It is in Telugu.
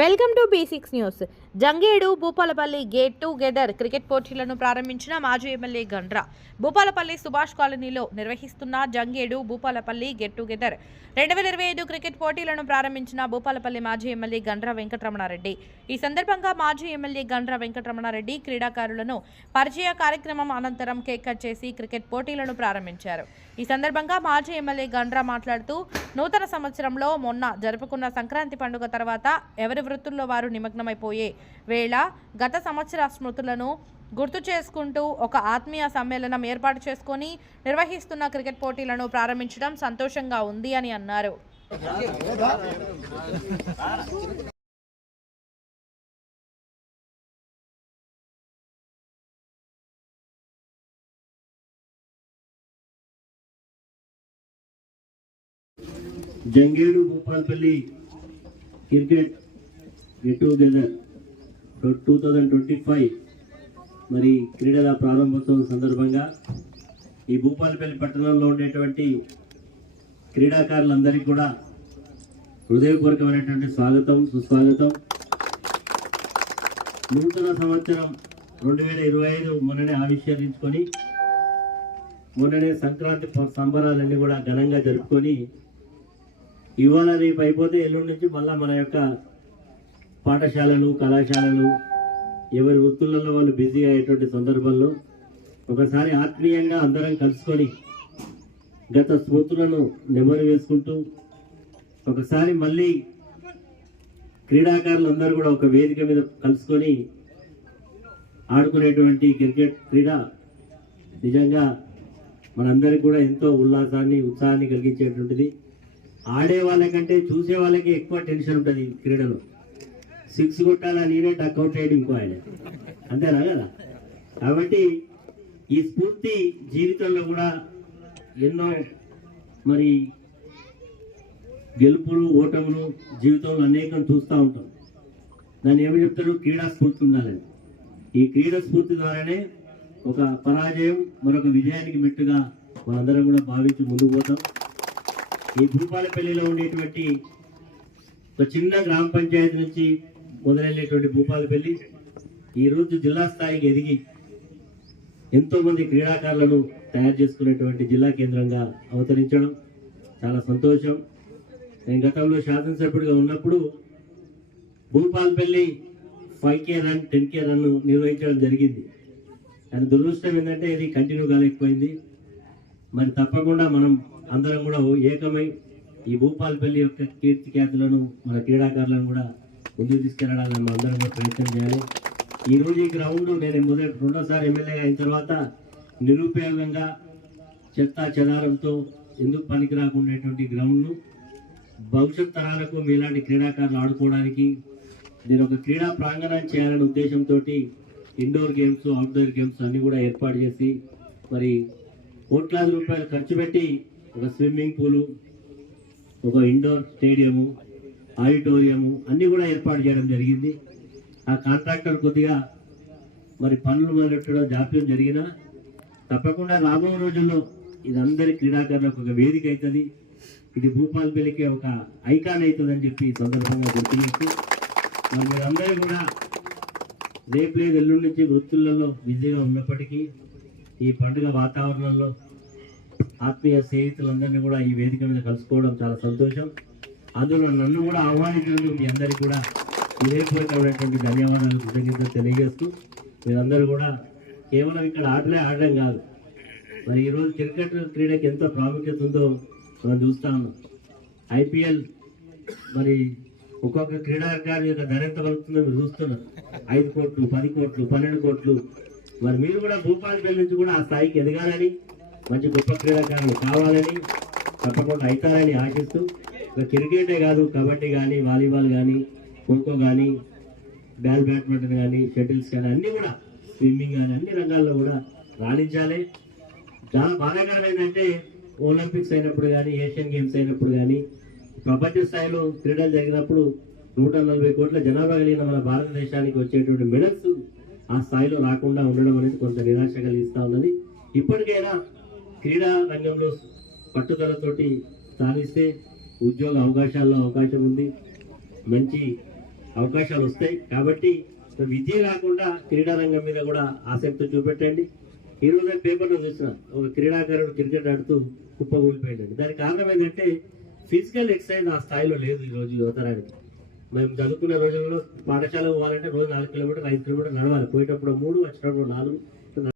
Welcome to B6 news. Jangedu Bhupalpally get together cricket పోటీలను ప్రారంభించిన మాజీ ఎమ్మెల్యే గండ్ర. భూపాలపల్లి సుభాష్ కాలనీలో నిర్వహిస్తున్న Jangedu Bhupalpally get together 2025 cricket పోటీలను ప్రారంభించిన భూపాలపల్లి మాజీ ఎమ్మెల్యే గండ్ర వెంకటరమణారెడ్డి. ఈ సందర్భంగా మాజీ ఎమ్మెల్యే గండ్ర వెంకటరమణారెడ్డి క్రీడాకారులను పరిచయ కార్యక్రమం అనంతరం కేక్ కట్ చేసి క్రికెట్ పోటీలను ప్రారంభించారు. ఈ సందర్భంగా మాజీ ఎమ్మెల్యే గండ్ర మాట్లాడుతూ నూతన సంవత్సరంలో మొన్న జరుపుకున్న సంక్రాంతి పండుగ తర్వాత ఎవరి వృత్తుల్లో వారు నిమగ్నమైపోయే వేళ గత సంవత్సర స్మృతులను గుర్తు చేసుకుంటూ ఒక ఆత్మీయ సమ్మేళనం ఏర్పాటు చేసుకొని నిర్వహిస్తున్న క్రికెట్ పోటీలను ప్రారంభించడం సంతోషంగా ఉంది అని అన్నారు. Jangedu Bhupalpally cricket get together 2025 మరి క్రీడల ప్రారంభోత్సవం సందర్భంగా ఈ భూపాలపల్లి పట్టణంలో ఉండేటువంటి క్రీడాకారులందరికీ కూడా హృదయపూర్వకమైనటువంటి స్వాగతం, సుస్వాగతం. నూతన సంవత్సరం 2025 మొన్ననే ఆవిష్కరించుకొని మొన్ననే సంక్రాంతి సంబరాలన్నీ కూడా ఘనంగా జరుపుకొని ఇవాళ రేపు అయిపోతే ఎల్లుండి నుంచి మళ్ళీ మన యొక్క పాఠశాలలు, కళాశాలలు ఎవరి వృత్తులలో వాళ్ళు బిజీగా అయ్యేటువంటి సందర్భంలో ఒకసారి ఆత్మీయంగా అందరం కలుసుకొని గత స్మృతులను నెమరు వేసుకుంటూ ఒకసారి మళ్ళీ క్రీడాకారులందరూ కూడా ఒక వేదిక మీద కలుసుకొని ఆడుకునేటువంటి క్రికెట్ క్రీడ నిజంగా మనందరికీ కూడా ఎంతో ఉల్లాసాన్ని, ఉత్సాహాన్ని కలిగించేటువంటిది. ఆడే వాళ్ళకంటే చూసే వాళ్ళకి ఎక్కువ టెన్షన్ ఉంటుంది క్రీడలో. 6 కొట్టాలా, నేనే డక్అవుట్ అయ్యేది ఇంకో ఆయన, అంతేనా కదా? కాబట్టి ఈ స్ఫూర్తి జీవితంలో కూడా ఎన్నో మరి గెలుపులు, ఓటములు జీవితంలో అనేకం చూస్తూ ఉంటాం. దాన్ని ఏమి చెప్తారు? క్రీడా స్ఫూర్తి ఉండాలని. ఈ క్రీడా స్ఫూర్తి ద్వారానే ఒక పరాజయం మరొక విజయానికి మెట్టుగా మనందరం కూడా భావించి ముందుకు పోతాం. ఈ భూపాలపల్లిలో ఉండేటువంటి ఒక చిన్న గ్రామ పంచాయతీ నుంచి మొదలైనటువంటి భూపాలపల్లి ఈరోజు జిల్లా స్థాయికి ఎదిగి ఎంతోమంది క్రీడాకారులను తయారు చేసుకునేటువంటి జిల్లా కేంద్రంగా అవతరించడం చాలా సంతోషం. నేను గతంలో శాసనసభ్యుడిగా ఉన్నప్పుడు Bhupalpally 5K run, 10K run నిర్వహించడం జరిగింది. కానీ దురదృష్టం ఏంటంటే ఇది కంటిన్యూ కాలేకపోయింది. మరి తప్పకుండా మనం అందరం కూడా ఏకమై ఈ భూపాలపల్లి యొక్క కీర్తి ఖ్యాతులను, మన క్రీడాకారులను కూడా ముందుకు తీసుకెళ్ళడానికి మనం అందరం కూడా ప్రయత్నం చేయాలి. ఈరోజు ఈ గ్రౌండ్ నేను రెండోసారి ఎమ్మెల్యేగా అయిన తర్వాత నిరుపయోగంగా చెత్త చెదారంతో ఎందుకు పనికి రాకుండేటువంటి గ్రౌండ్ను భవిష్యత్ తరాలకు మీలాంటి క్రీడాకారులు ఆడుకోవడానికి నేను ఒక క్రీడా ప్రాంగణం చేయాలనే ఉద్దేశంతో ఇండోర్ గేమ్స్, అవుట్డోర్ గేమ్స్ అన్నీ కూడా ఏర్పాటు చేసి మరి కోట్లాది రూపాయలు ఖర్చు పెట్టి ఒక స్విమ్మింగ్ పూలు, ఒక ఇండోర్ స్టేడియము, ఆడిటోరియము అన్నీ కూడా ఏర్పాటు చేయడం జరిగింది. ఆ కాంట్రాక్టర్ కొద్దిగా మరి పనులు మొదలెట్టడం జాప్యం జరిగినా తప్పకుండా రాబో రోజుల్లో ఇది అందరి క్రీడాకారులకు ఒక వేదిక అవుతుంది. ఇది భూపాలపల్లికి ఒక ఐకాన్ అవుతుందని చెప్పి ఈ సందర్భంగా గుర్తుచేస్తూ మరి మీరందరూ కూడా రేపు లేదు ఎల్లుండి నుంచి వృత్తులలో బిజీగా ఉన్నప్పటికీ ఈ పండుగ వాతావరణంలో ఆత్మీయ స్నేహితులందరినీ కూడా ఈ వేదిక మీద కలుసుకోవడం చాలా సంతోషం. అందులో నన్ను కూడా ఆహ్వానించినందుకు మీ అందరికీ కూడా హృదయపూర్వకమైనటువంటి ధన్యవాదాలు, కృతజ్ఞతలు తెలియజేస్తూ మీరందరూ కూడా కేవలం ఇక్కడ ఆడడం కాదు, మరి ఈరోజు క్రికెట్ క్రీడకి ఎంత ప్రాముఖ్యత ఉందో మనం చూస్తూ ఉన్నాం. IPL మరి ఒక్కొక్క క్రీడాకారి యొక్క ధర ఎంత పలుకుతుందో మీరు చూస్తున్నారు. 5 కోట్లు, 10 కోట్లు, 12 కోట్లు. మరి మీరు కూడా భూపాలపల్లి నుంచి కూడా ఆ స్థాయికి ఎదగాలని, మంచి గొప్ప క్రీడాకారులు కావాలని, తప్పకుండా అవుతారని ఆశిస్తూ క్రికెటే కాదు, కబడ్డీ కానీ, వాలీబాల్ కానీ, ఖోఖో కానీ, బ్యాడ్మింటన్ కానీ, షటిల్స్ కానీ అన్నీ కూడా, స్విమ్మింగ్ కానీ అన్ని రంగాల్లో కూడా రాణించాలి. చాలా బాధాకరం ఏంటంటే ఒలింపిక్స్ అయినప్పుడు కానీ, ఏషియన్ గేమ్స్ అయినప్పుడు కానీ, ప్రపంచ స్థాయిలో క్రీడలు జరిగినప్పుడు 140 కోట్ల జనాభా కలిగిన మన భారతదేశానికి వచ్చేటువంటి మెడల్స్ ఆ స్థాయిలో రాకుండా ఉండడం అనేది కొంత నిరాశ కలిగిస్తూ ఉన్నది. ఇప్పటికైనా క్రీడా రంగంలో పట్టుదలతోటి సాధిస్తే ఉద్యోగ అవకాశాల్లో అవకాశం ఉంది. మంచి అవకాశాలు వస్తాయి. కాబట్టి విద్య కాకుండా క్రీడారంగం మీద కూడా ఆసక్తి చూపెట్టండి. ఈ రోజు పేపర్లో చూసిన ఒక క్రీడాకారుడు క్రికెట్ ఆడుతూ కుప్పకూలిపోయాడు. దానికి కారణం ఏంటంటే ఫిజికల్ ఎక్సర్సైజ్ ఆ స్థాయిలో లేదు ఈ రోజు యువతరానికి. మేము చదువుకున్న రోజుల్లో పాఠశాల పోవాలంటే రోజు 4 కిలోమీటర్లు 5 కిలోమీటర్లు నడవాలి. పోయేటప్పుడు 3, వచ్చేటప్పుడు 4